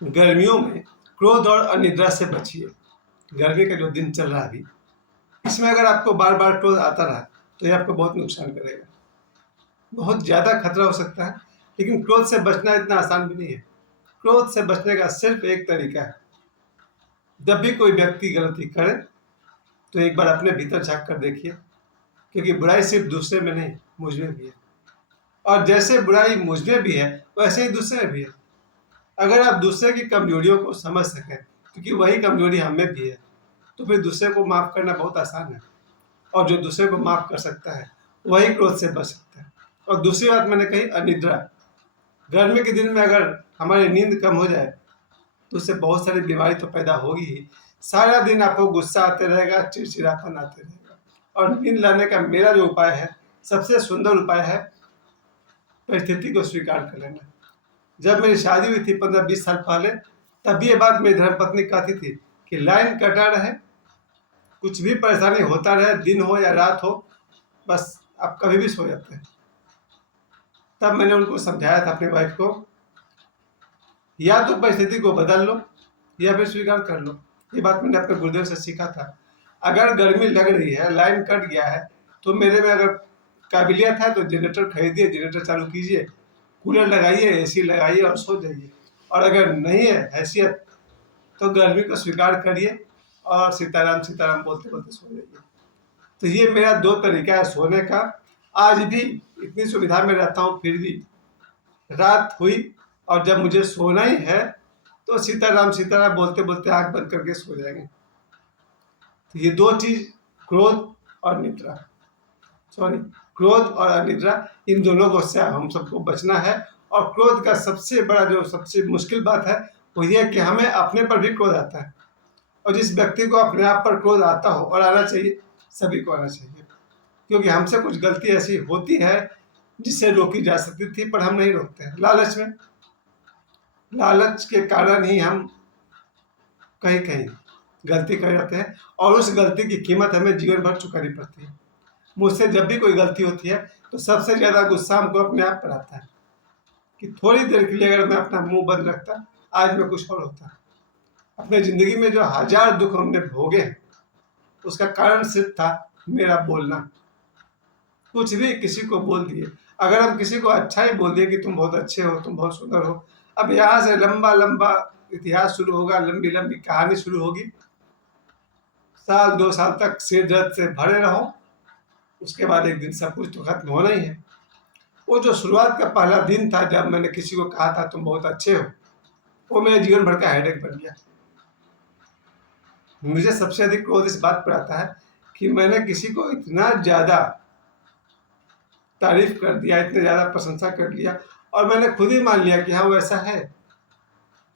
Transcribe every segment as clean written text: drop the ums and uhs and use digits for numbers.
गर्मियों में क्रोध और अनिद्रा से बचिए। गर्मी का जो दिन चल रहा है अभी, इसमें अगर आपको बार बार क्रोध आता रहा तो ये आपको बहुत नुकसान करेगा, बहुत ज़्यादा खतरा हो सकता है। लेकिन क्रोध से बचना इतना आसान भी नहीं है। क्रोध से बचने का सिर्फ एक तरीका है। जब भी कोई व्यक्ति गलती करे तो एक बार अपने भीतर झांक कर देखिए, क्योंकि बुराई सिर्फ दूसरे में नहीं, मुझ में भी है। और जैसे बुराई मुझ में भी है वैसे ही दूसरे में भी है। अगर आप दूसरे की कमजोरियों को समझ सकें, क्योंकि वही कमजोरी हम में भी है, तो फिर दूसरे को माफ़ करना बहुत आसान है। और जो दूसरे को माफ़ कर सकता है वही क्रोध से बच सकता है। और दूसरी बात मैंने कही, अनिद्रा। गर्मी के दिन में अगर हमारी नींद कम हो जाए तो उससे बहुत सारी बीमारी तो पैदा होगी ही। सारा दिन आपको गुस्सा आते रहेगा, चिड़चिड़ापन आते रहेगा। और नींद लाने का मेरा जो उपाय है, सबसे सुंदर उपाय है, परिस्थिति को स्वीकार कर लेना। जब मेरी शादी हुई थी 15-20 साल पहले, तब ये बात मेरी धर्मपत्नी कहती थी कि लाइन कटा रहे, कुछ भी परेशानी होता रहे, दिन हो या रात हो, बस आप कभी भी सो जाते हैं। तब मैंने उनको समझाया था, अपनी वाइफ को, या तो परिस्थिति को बदल लो या फिर स्वीकार कर लो। ये बात मैंने अपने गुरुदेव से सीखा था। अगर गर्मी लग रही है, लाइन कट गया है, तो मेरे में अगर काबिलियत है तो जनरेटर खरीदिए, जनरेटर चालू कीजिए, कूलर लगाइए, एसी लगाइए और सो जाइए। और अगर नहीं है हैसियत तो गर्मी को स्वीकार करिए और सीताराम सीताराम बोलते बोलते सो जाइए। तो ये मेरा 2 तरीका है सोने का। आज भी इतनी सुविधा में रहता हूँ, फिर भी रात हुई और जब मुझे सोना ही है तो सीताराम सीताराम बोलते बोलते आँख बंद करके सो जाएंगे। तो ये 2 चीज़, क्रोध और निद्रा, क्रोध और अनिद्रा, इन दोनों को से हम सबको बचना है। और क्रोध का सबसे बड़ा जो सबसे मुश्किल बात है वो ये है कि हमें अपने पर भी क्रोध आता है। और जिस व्यक्ति को अपने आप पर क्रोध आता हो, और आना चाहिए, सभी को आना चाहिए, क्योंकि हमसे कुछ गलती ऐसी होती है जिससे रोकी जा सकती थी, पर हम नहीं रोकते हैं। लालच के कारण ही हम कहीं कहीं गलती कर जाते हैं, और उस गलती की कीमत हमें जीवन भर चुकानी पड़ती है। मुझसे जब भी कोई गलती होती है तो सबसे ज़्यादा गुस्सा हमको अपने आप पर आता है कि थोड़ी देर के लिए अगर मैं अपना मुंह बंद रखता, आज मैं कुछ और होता। अपने ज़िंदगी में जो 1000 दुख हमने भोगे हैं, उसका कारण सिर्फ था मेरा बोलना। कुछ भी किसी को बोल दिए। अगर हम किसी को अच्छा ही बोल दिए कि तुम बहुत अच्छे हो, तुम बहुत सुंदर हो, अब यहाँ से लंबा लंबा इतिहास शुरू होगा, लंबी लंबी कहानी शुरू होगी। साल 2 साल तक सिर दर्द से भरे रहो, उसके बाद एक दिन सब कुछ तो खत्म होना ही है। वो जो शुरुआत का पहला दिन था जब मैंने किसी को कहा था तुम बहुत अच्छे हो, वो मेरे जीवन भर का हेडेक बन गया। मुझे सबसे अधिक क्रोध इस बात पर आता है कि मैंने किसी को इतना ज़्यादा तारीफ कर दिया, इतने ज़्यादा प्रशंसा कर लिया, और मैंने खुद ही मान लिया कि हाँ वैसा है।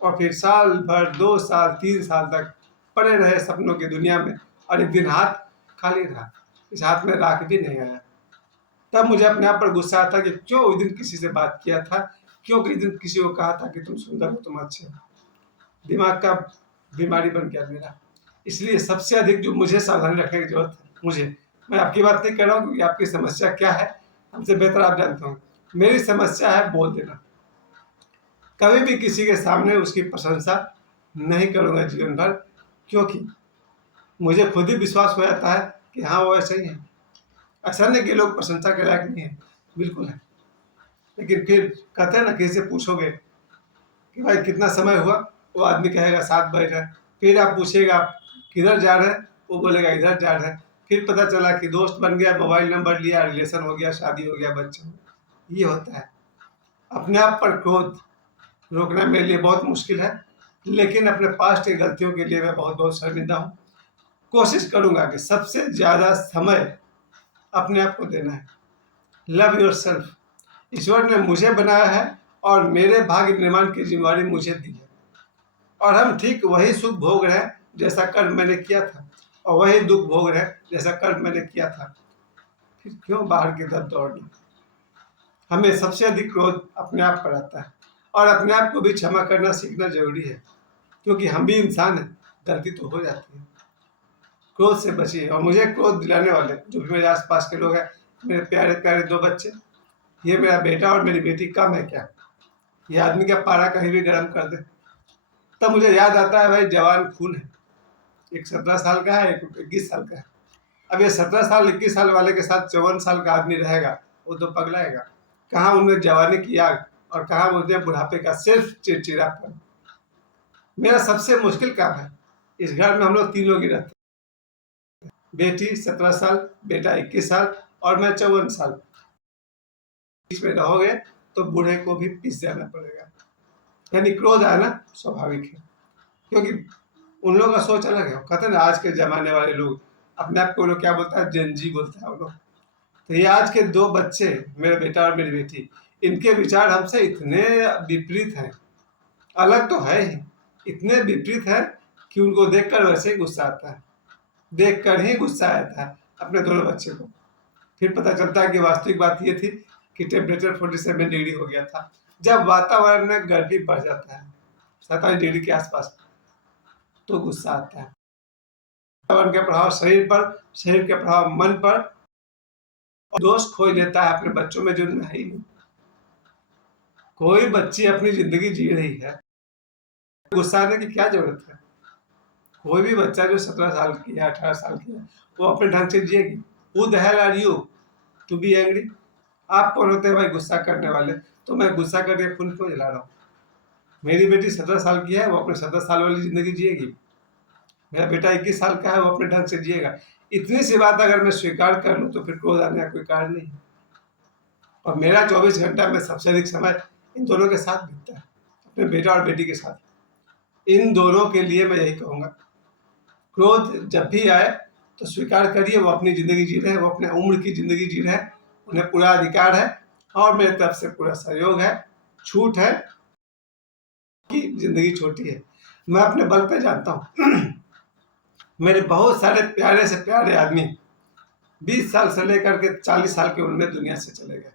और फिर साल भर, 2 साल, 3 साल तक पड़े रहे सपनों की दुनिया में, और एक दिन हाथ खाली रहा, इस हाथ में राख भी नहीं आया। तब मुझे अपने आप पर गुस्सा आता कि क्यों उस दिन किसी से बात किया था, क्यों किसी दिन किसी को कहा था कि तुम सुंदर हो, तुम अच्छे हो। दिमाग का बीमारी बन गया मेरा। इसलिए सबसे अधिक जो मुझे सावधानी रखने की जरूरत है, मैं आपकी बात नहीं कर रहा हूँ क्योंकि आपकी समस्या क्या है हमसे बेहतर आप जानते हो। मेरी समस्या है बोल देना। कभी भी किसी के सामने उसकी प्रशंसा नहीं करूँगा जीवन भर, क्योंकि मुझे खुद ही विश्वास हो जाता है कि हाँ वो ऐसा ही है। ऐसा नहीं कि लोग प्रशंसा के लायक नहीं है, बिल्कुल है। लेकिन फिर कहते हैं ना, किसी से पूछोगे कि भाई कितना समय हुआ, वो आदमी कहेगा 7 बज रहे हैं। फिर आप पूछेगा आप किधर जा रहे हैं, वो बोलेगा इधर जा रहे हैं। फिर पता चला कि दोस्त बन गया, मोबाइल नंबर लिया, रिलेशन हो गया, शादी हो गया, बच्चे हो गए। ये होता है। अपने आप पर क्रोध रोकना मेरे लिए बहुत मुश्किल है, लेकिन अपने पास्ट की गलतियों के लिए मैं बहुत बहुत शर्मिंदा हूँ। कोशिश करूँगा कि सबसे ज़्यादा समय अपने आप को देना है। Love your self. ईश्वर ने मुझे बनाया है और मेरे भाग्य निर्माण की जिम्मेवारी मुझे दी है, और हम ठीक वही सुख भोग रहे हैं जैसा कर्म मैंने किया था, और वही दुख भोग रहे हैं जैसा कर्म मैंने किया था। फिर क्यों बाहर की तरफ दौड़ना। हमें सबसे अधिक क्रोध अपने आप पर आता है, और अपने आप को भी क्षमा करना सीखना जरूरी है, क्योंकि हम भी इंसान हैं, गलती तो हो जाती है। क्रोध से बचिए। और मुझे क्रोध दिलाने वाले जो भी मेरे आसपास के लोग हैं, मेरे प्यारे प्यारे 2 बच्चे, ये मेरा बेटा और मेरी बेटी, कम है क्या? ये आदमी का पारा कहीं भी गर्म कर दे। तब मुझे याद आता है भाई जवान खून है, एक 17 साल का है, एक 21 साल का है। अब ये 17 साल 21 साल वाले के साथ 54 साल का आदमी रहेगा, वो तो पगलाएगा। कहाँ उनमें जवानी की आग और कहाँ बोलते हैं बुढ़ापे का सिर्फ चिड़चिड़ापन। मेरा सबसे मुश्किल काम है, इस घर में हम लोग 3 लोग ही रहते हैं, बेटी 17 साल, बेटा 21 साल और मैं 54 साल। बीच में रहोगे तो बूढ़े को भी पीस जाना पड़ेगा। यानी क्रोध आना स्वाभाविक है, क्योंकि उन लोगों का सोच अलग है। कहते हैं ना आज के जमाने वाले लोग अपने आप को लोग क्या बोलता है, जेनजी बोलता है वो लोग। तो ये आज के 2 बच्चे, मेरा बेटा और मेरी बेटी, इनके विचार हमसे इतने विपरीत हैं, अलग तो है ही, इतने विपरीत है कि उनको देखकर वैसे ही गुस्सा आता है, देखकर ही गुस्सा आता है अपने दोनों बच्चे को। फिर पता चलता है कि वास्तविक बात ये थी कि टेम्परेचर 47 डिग्री हो गया था। जब वातावरण में गर्मी बढ़ जाता है 47 डिग्री के आसपास, तो गुस्सा आता है। वातावरण का प्रभाव शरीर पर, शरीर का प्रभाव मन पर, और दोष खोज लेता है अपने बच्चों में जो है ही नहीं। कोई बच्ची अपनी जिंदगी जी रही है, गुस्सा आने की क्या जरूरत है। कोई भी बच्चा जो 17 साल की है, 18 साल की है, वो अपने ढंग से जिएगी। Who the hell are you to be angry? आप कौन होते हैं भाई गुस्सा करने वाले? तो मैं गुस्सा करके खून क्यों जला रहा हूँ? मेरी बेटी 17 साल की है, वो अपने 17 साल वाली जिंदगी जिएगी। मेरा बेटा 21 साल का है, वो अपने ढंग से जिएगा। इतनी सी बात अगर मैं स्वीकार कर लूँ तो फिर क्रोध आने का कोई कारण नहीं है। और मेरा 24 घंटा में सबसे अधिक समय इन दोनों के साथ बीतता है, अपने बेटा और बेटी के साथ। इन दोनों के लिए मैं यही कहूँगा, क्रोध जब भी आए तो स्वीकार करिए, वो अपनी ज़िंदगी जी रहे हैं, वो अपने उम्र की ज़िंदगी जी रहे हैं, उन्हें पूरा अधिकार है और मेरे तरफ से पूरा सहयोग है। छूट है कि ज़िंदगी छोटी है, मैं अपने बल पे जानता हूँ। मेरे बहुत सारे प्यारे से प्यारे आदमी 20 साल से लेकर के 40 साल की उम्र में दुनिया से चले गए।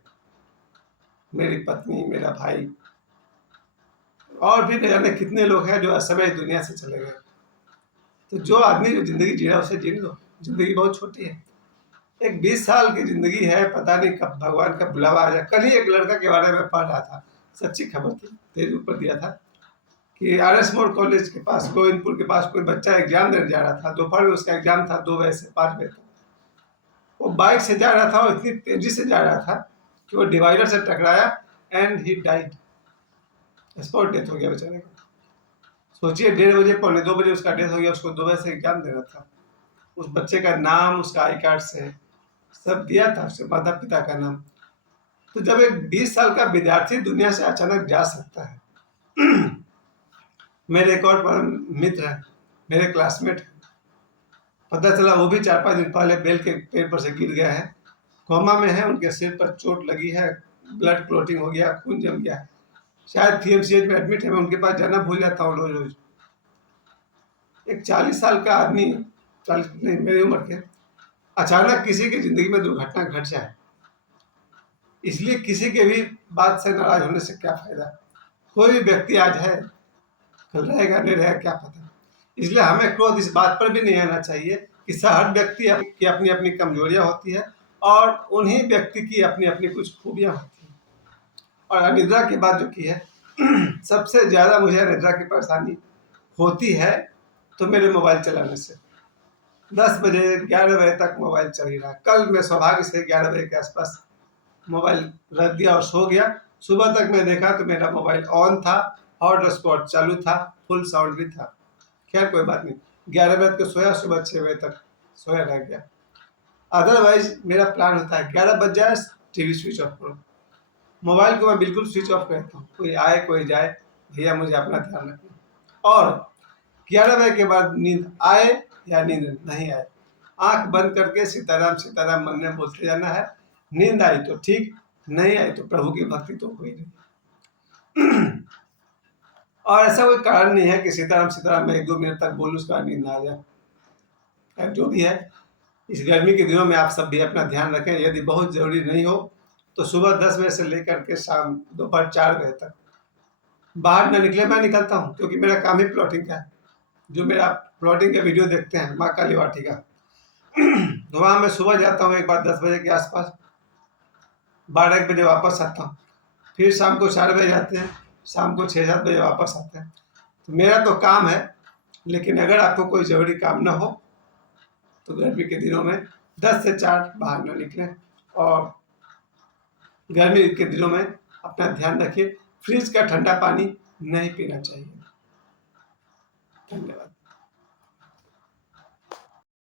मेरी पत्नी, मेरा भाई और भी न जाने कितने लोग हैं जो असमय दुनिया से चले गए। तो जो आदमी जो जिंदगी जी रहा है उसे जीने दो, जिंदगी बहुत छोटी है। एक 20 साल की जिंदगी है, पता नहीं कब भगवान का बुलावा आ जाए। कल ही एक लड़का के बारे में पढ़ रहा था, सच्ची खबर थी, फेसबुक पर दिया था कि RS मोड़ कॉलेज के पास, गोविंदपुर के पास कोई बच्चा एग्जाम देने जा रहा था। दोपहर में उसका एग्जाम था, 2 बजे से 5 बजे तक। वो बाइक से जा रहा था और इतनी तेजी से जा रहा था कि वो डिवाइडर से टकराया and he died, spot death हो गया बेचारे का। सोचिए 1:30 बजे, 1:45 बजे उसका डेथ हो गया। उसको 2 बजे से एग्जाम देना था। उस बच्चे का नाम उसका आई कार्ड से सब दिया था, उसके माता पिता का नाम। तो जब एक 20 साल का विद्यार्थी दुनिया से अचानक जा सकता है। मेरे एक और परम मित्र है, मेरे क्लासमेट है, पता चला वो भी 4-5 दिन पहले बेल के पेड़ पर से गिर गया है, कोमा में है, उनके सिर पर चोट लगी है, ब्लड क्लोटिंग हो गया, खून जम गया है, शायद PMCH में एडमिट है। मैं उनके पास जाना भूल जाता हूँ रोज रोज। एक 40 साल का आदमी, 40 नहीं मेरी उम्र के, अचानक किसी की जिंदगी में दुर्घटना घट जाए, इसलिए किसी के भी बात से नाराज होने से क्या फायदा। कोई भी व्यक्ति आज है, कल रहेगा, नहीं रहेगा क्या पता। इसलिए हमें क्रोध इस बात पर भी नहीं आना चाहिए कि हर व्यक्ति की अपनी अपनी कमजोरियां होती है और उन्हीं व्यक्ति की अपनी अपनी कुछ खूबियां होती हैं। और अनिद्रा की बात जो की है, सबसे ज्यादा मुझे अनिद्रा की परेशानी होती है तो मेरे मोबाइल चलाने से। 10 बजे 11 बजे तक मोबाइल चल ही रहा। कल मैं सौभाग्य से 11 बजे के आसपास मोबाइल रख दिया और सो गया। सुबह तक मैं देखा तो मेरा मोबाइल ऑन था, हॉटस्पॉट चालू था, फुल साउंड भी था। खैर कोई बात नहीं, 11 बजे को सोया, सुबह 6 बजे तक सोया रह गया। अदरवाइज मेरा प्लान होता है 11 बज जाए टीवी स्विच ऑफ करो, मोबाइल को मैं बिल्कुल स्विच ऑफ करता हूँ। कोई आए कोई जाए, भैया मुझे अपना ध्यान रखना। और 11 बजे के बाद नींद आए या नींद नहीं आए, आंख बंद करके सीताराम सीताराम मन में बोलते जाना है। नींद आई तो ठीक, नहीं आई तो प्रभु की भक्ति तो हुई नहीं। और ऐसा कोई कारण नहीं है कि सीताराम सीताराम मैं 1-2 मिनट तक बोलूँ उसका नींद आ जाए। जो भी है, इस गर्मी के दिनों में आप सब भी अपना ध्यान रखें। यदि बहुत जरूरी नहीं हो तो सुबह 10 बजे से लेकर के शाम दोपहर 4 बजे तक बाहर न निकले। मैं निकलता हूँ क्योंकि मेरा काम ही प्लॉटिंग का है। जो मेरा प्लॉटिंग का वीडियो देखते हैं माँ काली वाटिका, तो वहाँ मैं सुबह जाता हूँ एक बार 10 बजे के आसपास, 12-1 बजे वापस आता हूँ। फिर शाम को 4 बजे जाते हैं, शाम को 6-7 बजे वापस आते हैं। तो मेरा तो काम है, लेकिन अगर आपको कोई ज़रूरी काम ना हो तो गर्मी के दिनों में 10 से 4 बाहर ना निकलें। और गर्मी के दिनों में अपना ध्यान रखिए, फ्रिज का ठंडा पानी नहीं पीना चाहिए। धन्यवाद।